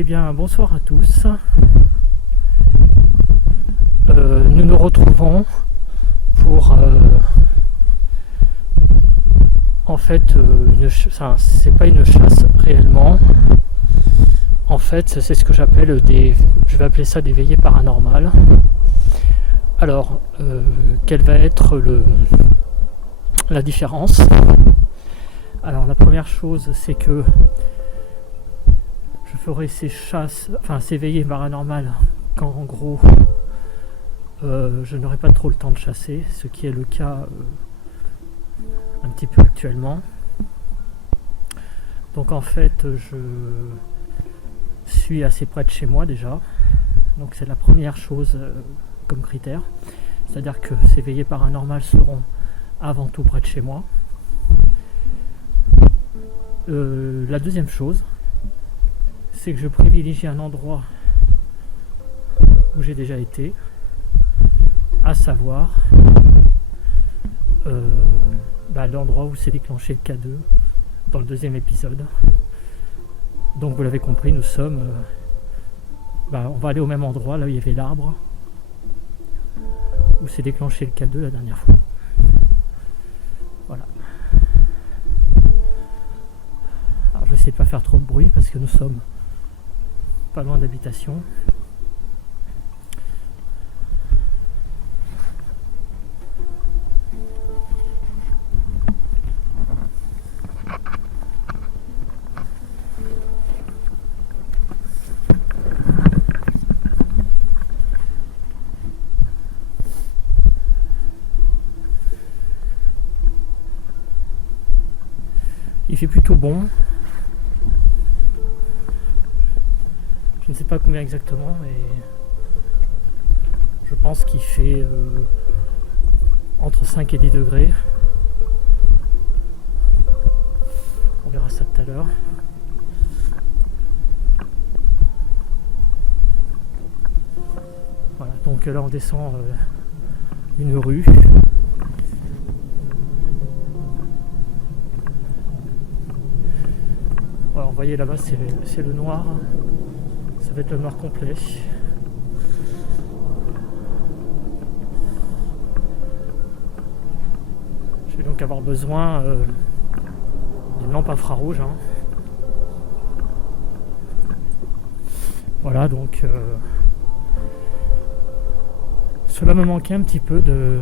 Eh bien, bonsoir à tous. Nous nous retrouvons pour en fait c'est pas une chasse réellement. En fait, c'est ce que j'appelle je vais appeler ça des veillées paranormales. Alors, quelle va être la différence? Alors, la première chose, c'est que je ferai ces veillées paranormales quand en gros je n'aurai pas trop le temps de chasser, ce qui est le cas un petit peu actuellement. Donc en fait je suis assez près de chez moi déjà, donc c'est la première chose comme critère, c'est à dire que ces veillées paranormales seront avant tout près de chez moi. La deuxième chose, c'est que je privilégie un endroit où j'ai déjà été, à savoir l'endroit où s'est déclenché le K2 dans le deuxième épisode. Donc vous l'avez compris, nous sommes on va aller au même endroit, là où il y avait l'arbre où s'est déclenché le K2 la dernière fois. Voilà. Alors je vais essayer de pas faire trop de bruit parce que nous sommes pas loin d'habitation. Il fait plutôt bon. Je ne sais pas combien exactement, mais je pense qu'il fait entre 5 et 10 degrés. On verra ça tout à l'heure. Voilà, donc là on descend une rue. Voilà, vous voyez là-bas c'est le noir. Ça va être le noir complet. Je vais donc avoir besoin d'une lampe infrarouge. Voilà, donc cela me manquait un petit peu de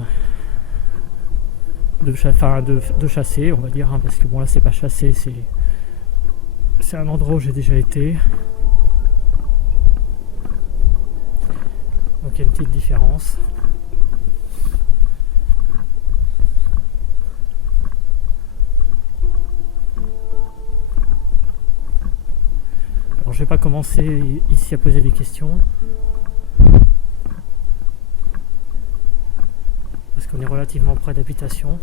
chasser, on va dire, parce que bon là c'est pas chasser, c'est un endroit où j'ai déjà été. Donc il y a une petite différence. Alors je vais pas commencer ici à poser des questions, parce qu'on est relativement près d'habitation.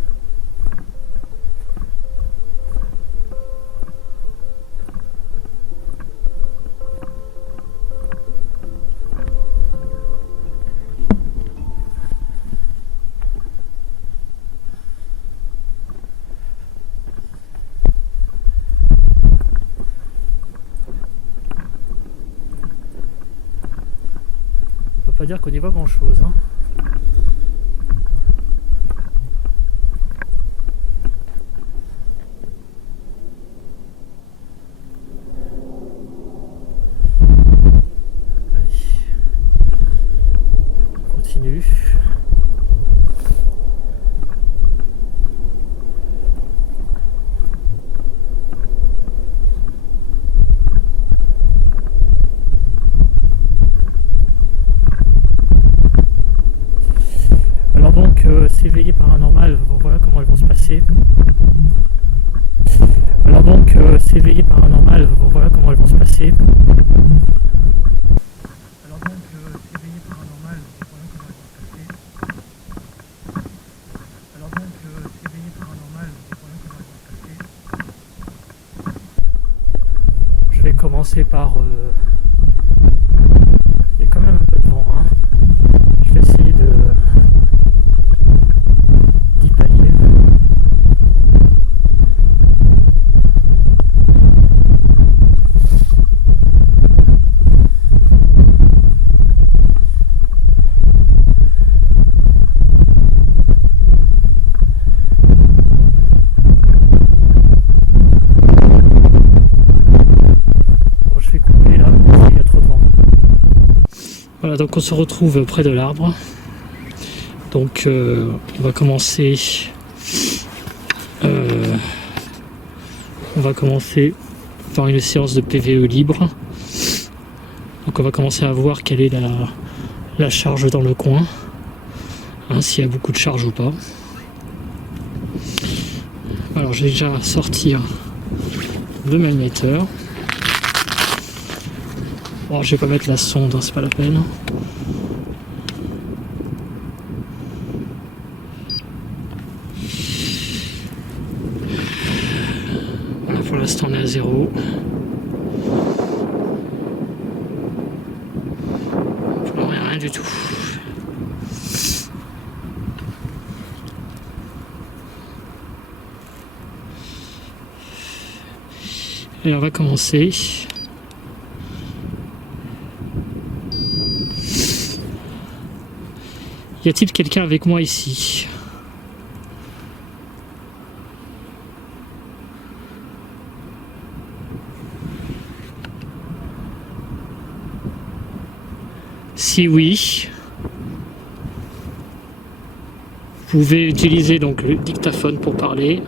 On peut pas dire qu'on y voit grand chose. Ces veillées paranormales, voilà comment elles vont se passer. Alors donc, ces veillées paranormales, voilà comment elles vont se passer. Alors donc, ces veillées paranormales, voilà comment elles vont se passer. Alors donc, ces veillées paranormales, voilà comment elles vont se passer. Je vais commencer par... il y a quand même un peu de vent, Je vais essayer d'y pallier. Voilà, donc on se retrouve près de l'arbre. Donc on va commencer par une séance de PVE libre. Donc on va commencer à voir quelle est la charge dans le coin, hein, s'il y a beaucoup de charge ou pas. Alors je vais déjà sortir le magnéteur. Bon, je vais pas mettre la sonde, hein, c'est pas la peine. Voilà, pour l'instant on est à 0. Rien du tout. Et on va commencer. Y a-t-il quelqu'un avec moi ici? Si oui, vous pouvez utiliser donc le dictaphone pour parler.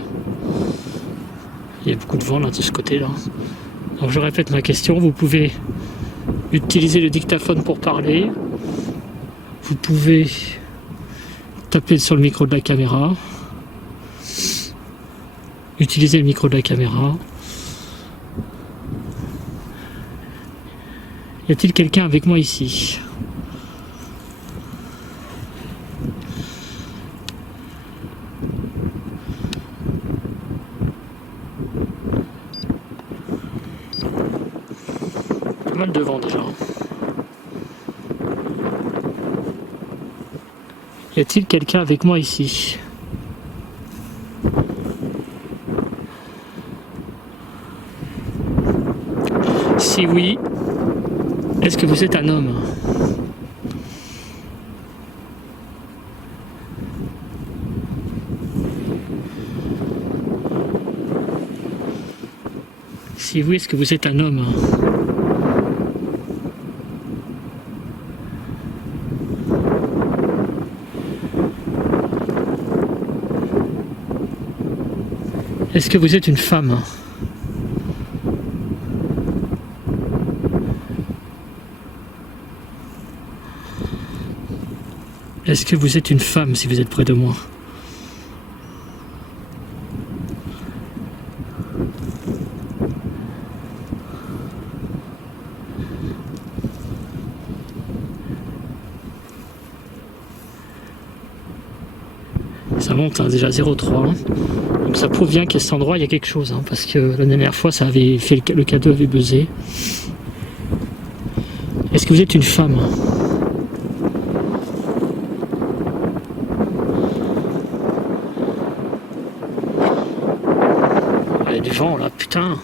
Il y a beaucoup de vent là de ce côté-là. Donc je répète ma question, vous pouvez utiliser le dictaphone pour parler. Vous pouvez taper sur le micro de la caméra. Utiliser le micro de la caméra. Y a-t-il quelqu'un avec moi ici? Pas mal de vent déjà. Y a-t-il quelqu'un avec moi ici? Si oui, est-ce que vous êtes un homme? Si oui, est-ce que vous êtes un homme? Est-ce que vous êtes une femme? Est-ce que vous êtes une femme si vous êtes près de moi? Ça monte hein, déjà 0,3. Donc ça prouve bien qu'à cet endroit il y a quelque chose, hein, parce que la dernière fois ça avait fait le K2 avait buzzé. Est-ce que vous êtes une femme? Il y a du vent là, putain.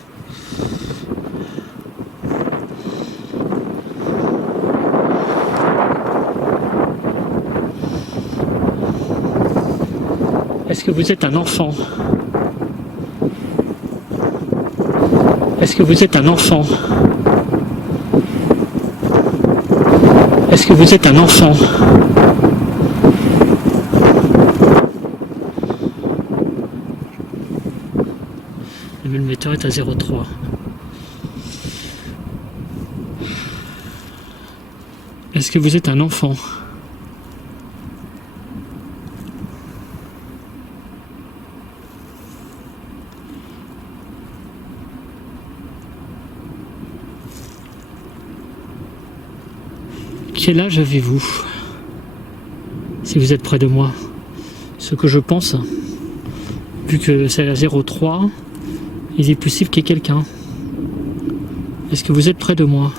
Est-ce que vous êtes un enfant? Est-ce que vous êtes un enfant? Est-ce que vous êtes un enfant? Le millimètre est à 0,3. Est-ce que vous êtes un enfant? Quel âge avez-vous? Si vous êtes près de moi. Ce que je pense, vu que c'est à 0,3, il est possible qu'il y ait quelqu'un. Est-ce que vous êtes près de moi?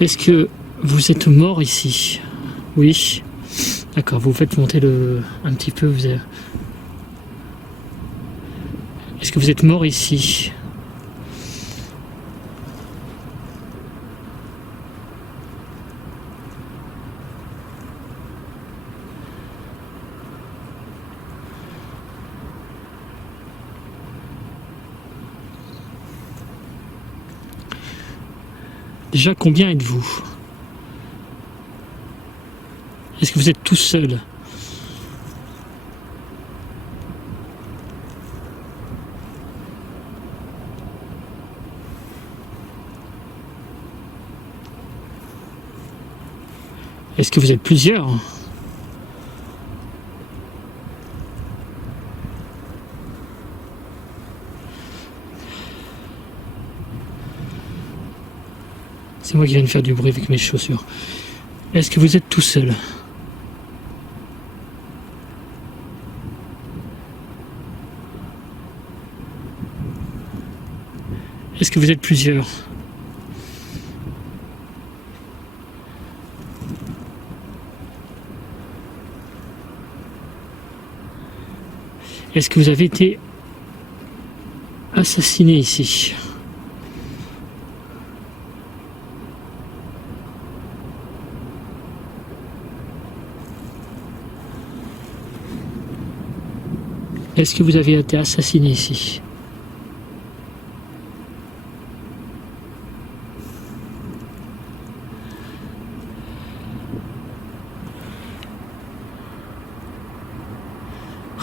Est-ce que vous êtes mort ici? Oui. D'accord, vous faites monter un petit peu. Est-ce que vous êtes mort ici? Déjà, combien êtes-vous? Est-ce que vous êtes tout seul? Est-ce que vous êtes plusieurs? C'est moi qui viens de faire du bruit avec mes chaussures. Est-ce que vous êtes tout seul? Est-ce que vous êtes plusieurs? Est-ce que vous avez été assassiné ici? Est-ce que vous avez été assassiné ici?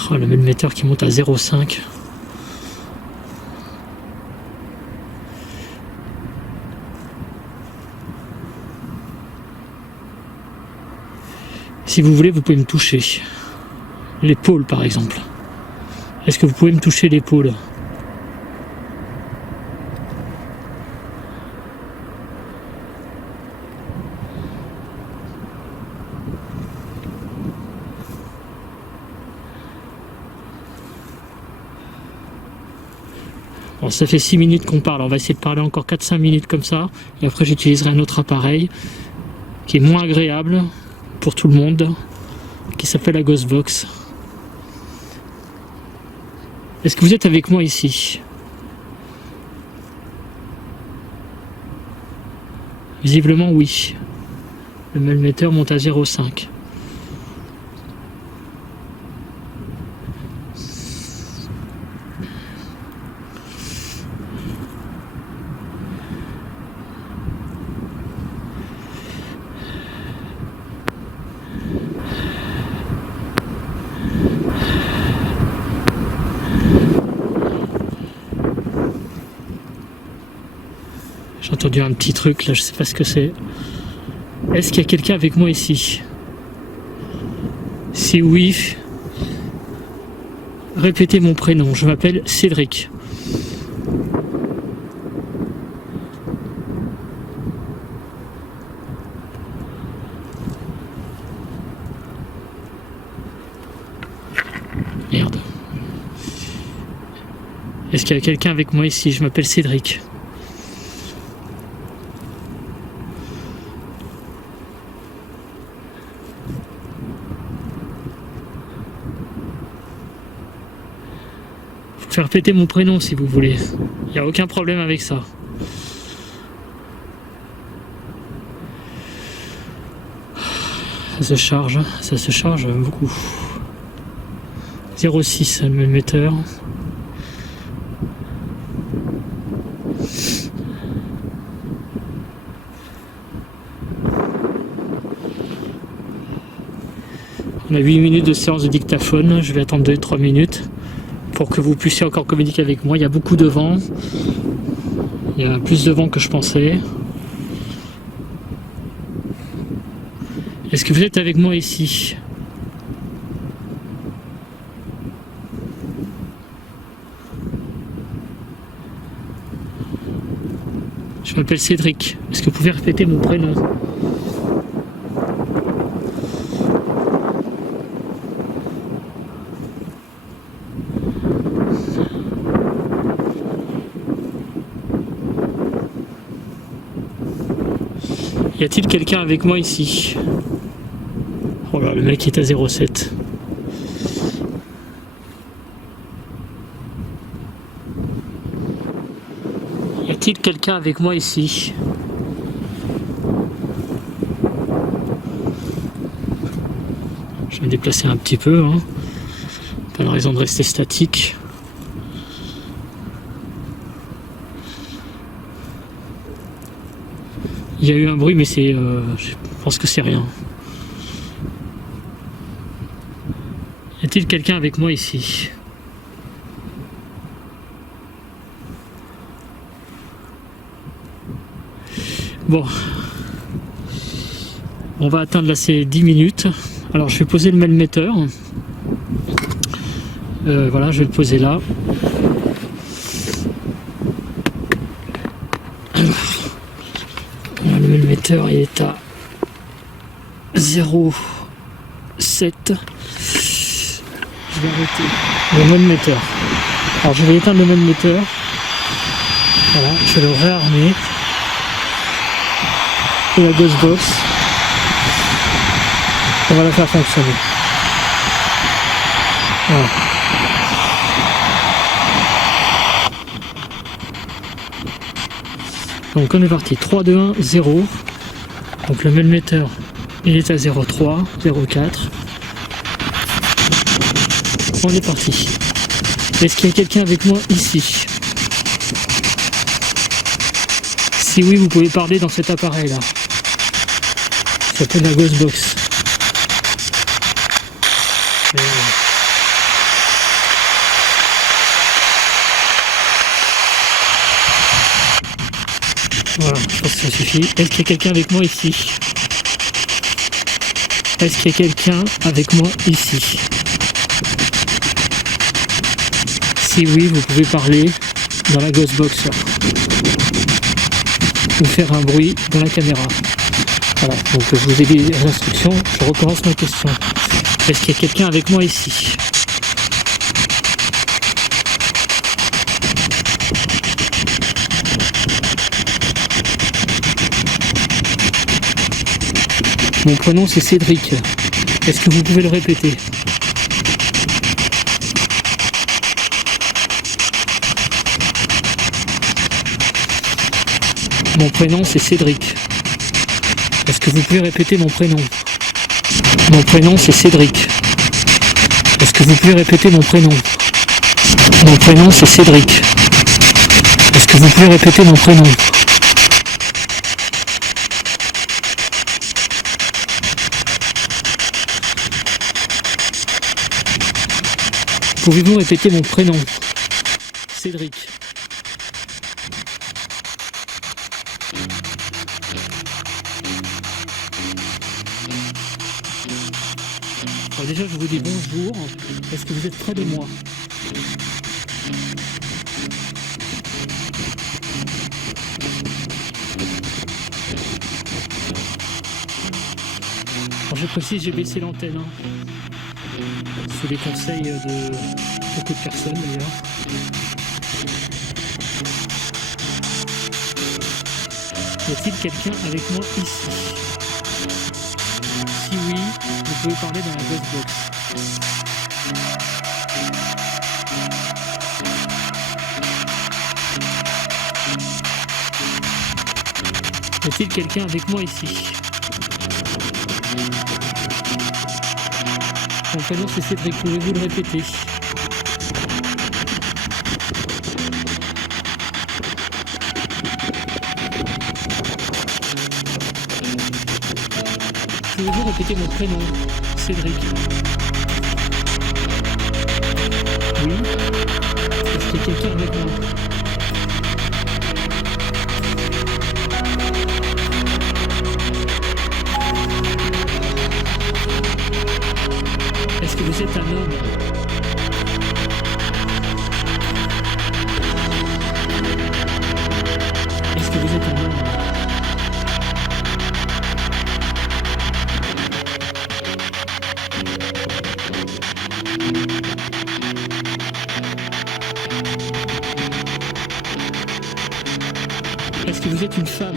Oh, le millimètre qui monte à 0,5. Si vous voulez, vous pouvez me toucher. L'épaule, par exemple. Est-ce que vous pouvez me toucher l'épaule? Bon, ça fait 6 minutes qu'on parle, on va essayer de parler encore 4-5 minutes comme ça, et après j'utiliserai un autre appareil qui est moins agréable pour tout le monde, qui s'appelle la Ghostbox. Est-ce que vous êtes avec moi ici? Visiblement oui. Le millimètre monte à 0,5. J'ai entendu un petit truc là, je sais pas ce que c'est. Est-ce qu'il y a quelqu'un avec moi ici? Si oui, répétez mon prénom. Je m'appelle Cédric. Merde. Est-ce qu'il y a quelqu'un avec moi ici? Je m'appelle Cédric. Faire répéter mon prénom si vous voulez. Il n'y a aucun problème avec ça. Ça se charge beaucoup. 0,6 mm. On a 8 minutes de séance de dictaphone, je vais attendre 2-3 minutes pour que vous puissiez encore communiquer avec moi. Il y a beaucoup de vent, il y a plus de vent que je pensais. Est-ce que vous êtes avec moi ici? Je m'appelle Cédric. Est-ce que vous pouvez répéter mon prénom? Y a-t-il quelqu'un avec moi ici? Oh là, le mec est à 0,7. Y a-t-il quelqu'un avec moi ici? Je vais me déplacer un petit peu, hein. Pas de raison de rester statique. Il y a eu un bruit, mais c'est, je pense que c'est rien. Y a-t-il quelqu'un avec moi ici? Bon, on va atteindre là ces 10 minutes. Alors je vais poser le melmetteur. Voilà, je vais le poser là. Alors, le melmetteur il est à 0,7. Je vais arrêter le melmetteur. Alors je vais éteindre le melmetteur. Voilà, je vais le réarmer. Et la Ghostbox, on va la faire fonctionner. Voilà. Donc on est parti, 3, 2, 1, 0. Donc le melmetteur il est à 0,3, 0,4. On est parti. Est-ce qu'il y a quelqu'un avec moi ici? Si oui, vous pouvez parler dans cet appareil là. Ça s'appelle la Ghostbox. Voilà, je pense que ça suffit. Est-ce qu'il y a quelqu'un avec moi ici? Est-ce qu'il y a quelqu'un avec moi ici? Si oui, vous pouvez parler dans la Ghostbox là. Ou faire un bruit dans la caméra. Voilà, donc je vous ai dit les instructions, je recommence ma question. Est-ce qu'il y a quelqu'un avec moi ici? Mon prénom c'est Cédric. Est-ce que vous pouvez le répéter? Mon prénom c'est Cédric. Est-ce que vous pouvez répéter mon prénom? Mon prénom c'est Cédric. Est-ce que vous pouvez répéter mon prénom? Mon prénom c'est Cédric. Est-ce que vous pouvez répéter mon prénom? Pouvez-vous répéter mon prénom? Cédric. Alors déjà je vous dis bonjour. Est-ce que vous êtes près de moi? Alors je précise, j'ai baissé l'antenne. Sous les conseils de beaucoup de personnes d'ailleurs. Y a-t-il quelqu'un avec moi ici? Si oui, vous pouvez parler dans la Ghostbox. Y a-t-il quelqu'un avec moi ici? Mon prénom c'est Cédric, pouvez-vous le répéter? Pouvez-vous répéter mon prénom? Cédric. Oui. Est-ce qu'il y a quelqu'un avec moi? Est-ce que vous êtes un homme? Est-ce que vous êtes un homme? Est-ce que vous êtes une femme?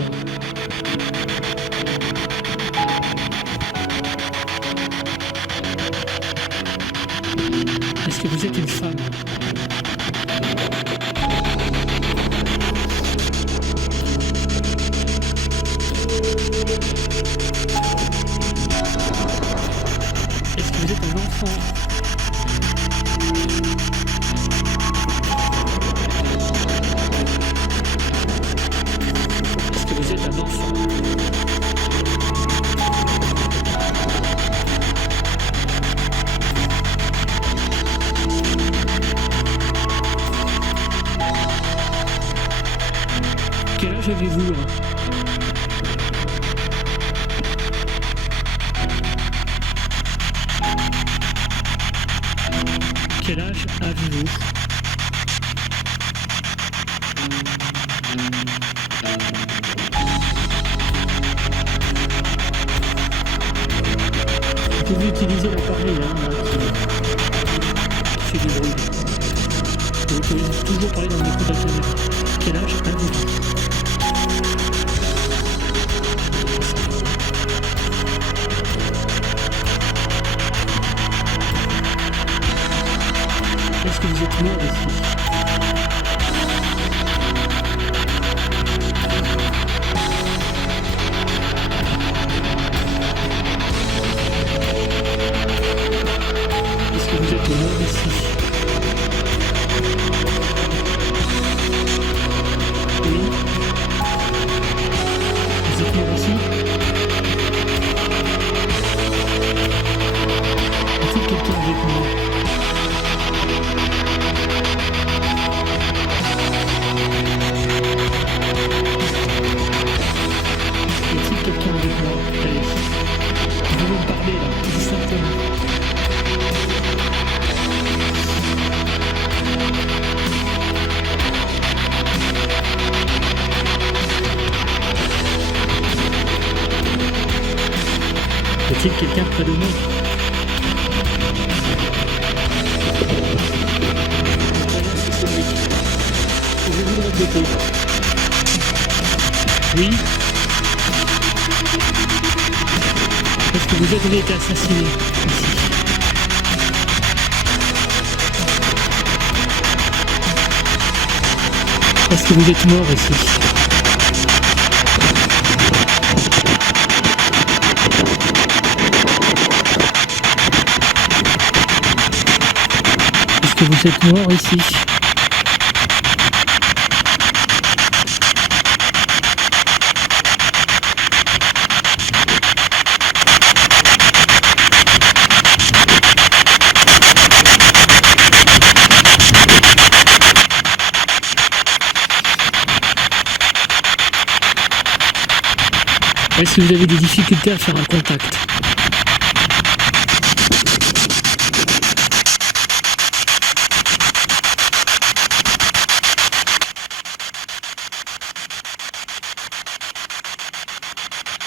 Est-ce que vous êtes une femme? Est-ce que vous êtes un enfant? Est-ce que vous êtes un enfant? Quel âge avez-vous hein? Quel âge avez-vous? Vous pouvez utiliser l'appareil là, qui fait du bruit. Vous pouvez toujours parler dans le micro de la caméra. Quel âge avez-vous? Est-ce que vous êtes mort ici? Est-ce que vous êtes mort ici? Oui. Vous êtes mort ici? Y a-t-il quelqu'un avec moi? Y a-t-il quelqu'un avec moi? Allez. Vous pouvez me parler là, distinctement. Y a-t-il quelqu'un près de moi? Pouvez-vous le répéter? Oui. Est-ce que vous avez été assassiné ici? Est-ce que vous êtes mort ici? Est-ce que vous êtes mort ici? Est-ce que vous avez des difficultés à faire un contact?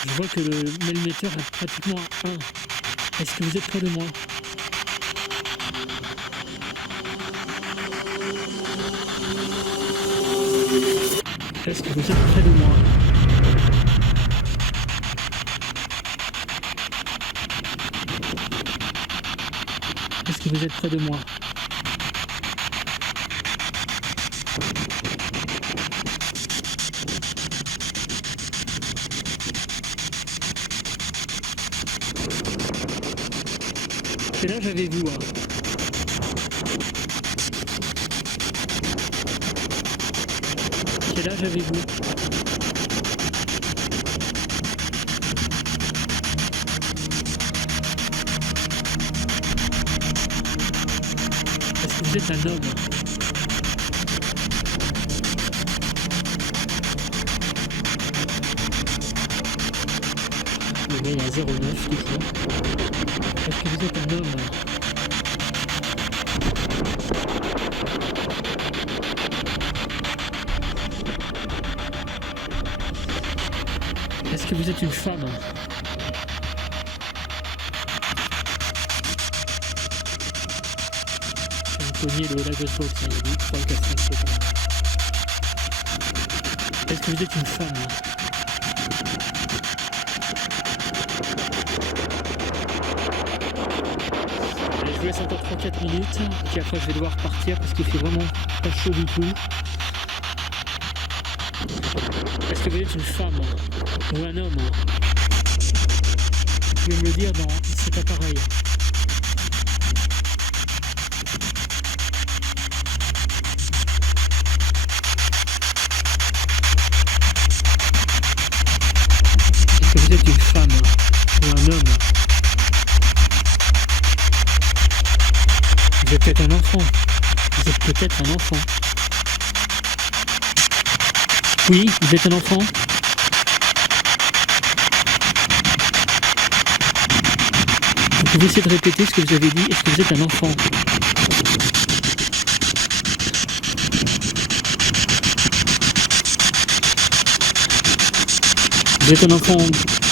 Je vois que le mailmetteur est pratiquement à 1. Est-ce que vous êtes près de moi? Est-ce que vous êtes près de moi? Est-ce que vous êtes près de moi? Quel âge avez-vous hein? Quel âge avez-vous? Est-ce que vous êtes un homme? Le mail à 09 toujours. Est-ce que vous êtes un homme? Est-ce que vous êtes une femme? Vous cognez le Lagos Box, il y a 2, 3, 4, 5 secondes. Est-ce que vous êtes une femme? Allez, je vous laisse encore 3-4 minutes, puis après je vais devoir partir parce qu'il fait vraiment pas chaud du tout. Est-ce que vous êtes une femme ou un homme? Vous pouvez me le dire dans cet appareil. Est-ce que vous êtes une femme ou un homme? Vous êtes peut-être un enfant. Vous êtes peut-être un enfant. Oui, vous êtes un enfant? Vous pouvez essayer de répéter ce que vous avez dit. Est-ce que vous êtes un enfant? Vous êtes un enfant,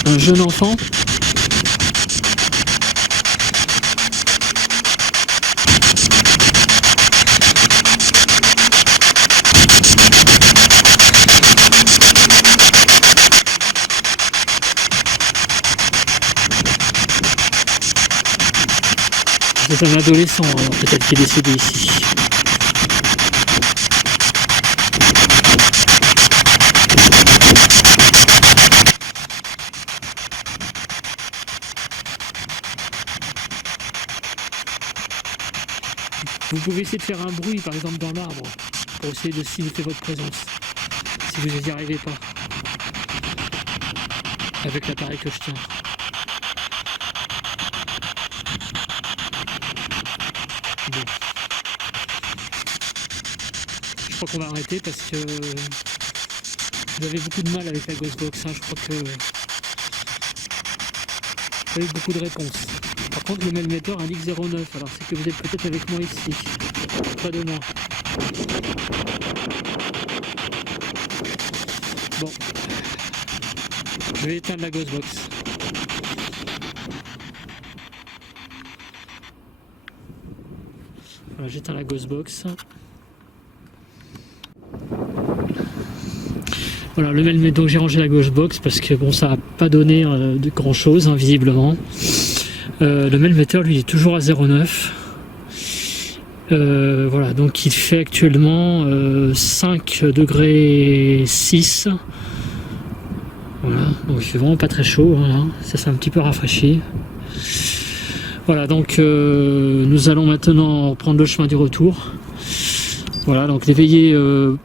un jeune enfant? Vous êtes un adolescent, alors peut-être qui est décédé ici. Vous pouvez essayer de faire un bruit, par exemple dans l'arbre, pour essayer de signifier votre présence, si vous n'y arrivez pas, avec l'appareil que je tiens. Bon. Je crois qu'on va arrêter parce que vous avez beaucoup de mal avec la Ghostbox, hein. Je crois que vous avez beaucoup de réponses. Par contre, le même émetteur indique 09, alors c'est que vous êtes peut-être avec moi ici, pas de moi. Bon, je vais éteindre la Ghostbox. Voilà, j'éteins la Ghostbox. Voilà, le même, donc j'ai rangé la Ghostbox parce que bon, ça n'a pas donné de grand chose, hein, visiblement. Le Melmeter, lui, est toujours à 0,9. Voilà, donc il fait actuellement 5 degrés 6. Voilà, donc il fait vraiment pas très chaud, voilà. Ça s'est un petit peu rafraîchi. Voilà, donc nous allons maintenant prendre le chemin du retour. Voilà, donc les veillées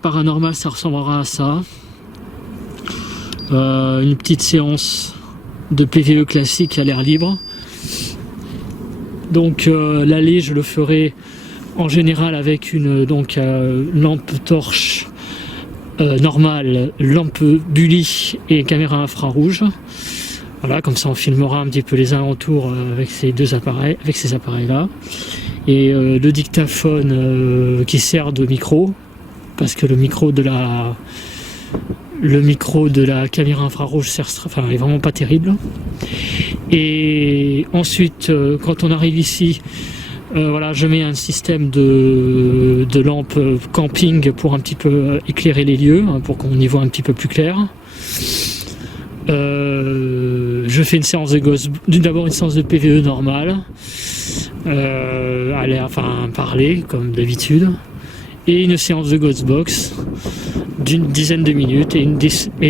paranormales, ça ressemblera à ça. Une petite séance de PVE classique à l'air libre. Donc l'aller, je le ferai en général avec une lampe torche normale, lampe Bully et caméra infrarouge. Voilà, comme ça on filmera un petit peu les alentours avec ces deux appareils, avec ces appareils-là. Et le dictaphone qui sert de micro, parce que le micro de la caméra infrarouge est vraiment pas terrible. Et ensuite, quand on arrive ici, voilà, je mets un système de lampe camping pour un petit peu éclairer les lieux, hein, pour qu'on y voit un petit peu plus clair. Je fais une séance d'abord une séance de PVE normale, parler comme d'habitude, et une séance de Ghostbox d'une dizaine de minutes et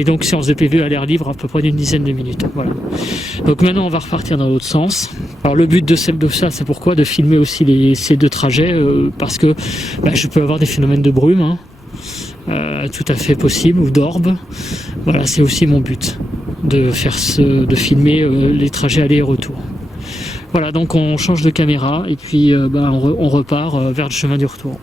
donc séance de PVE à l'air libre à peu près d'une dizaine de minutes. Voilà. Donc maintenant on va repartir dans l'autre sens. Alors le but de ça, c'est pourquoi de filmer aussi ces deux trajets, parce que je peux avoir des phénomènes de brume, hein, tout à fait possible, ou d'orbe. Voilà, c'est aussi mon but de filmer les trajets aller et retour. Voilà, donc on change de caméra et puis on repart vers le chemin du retour.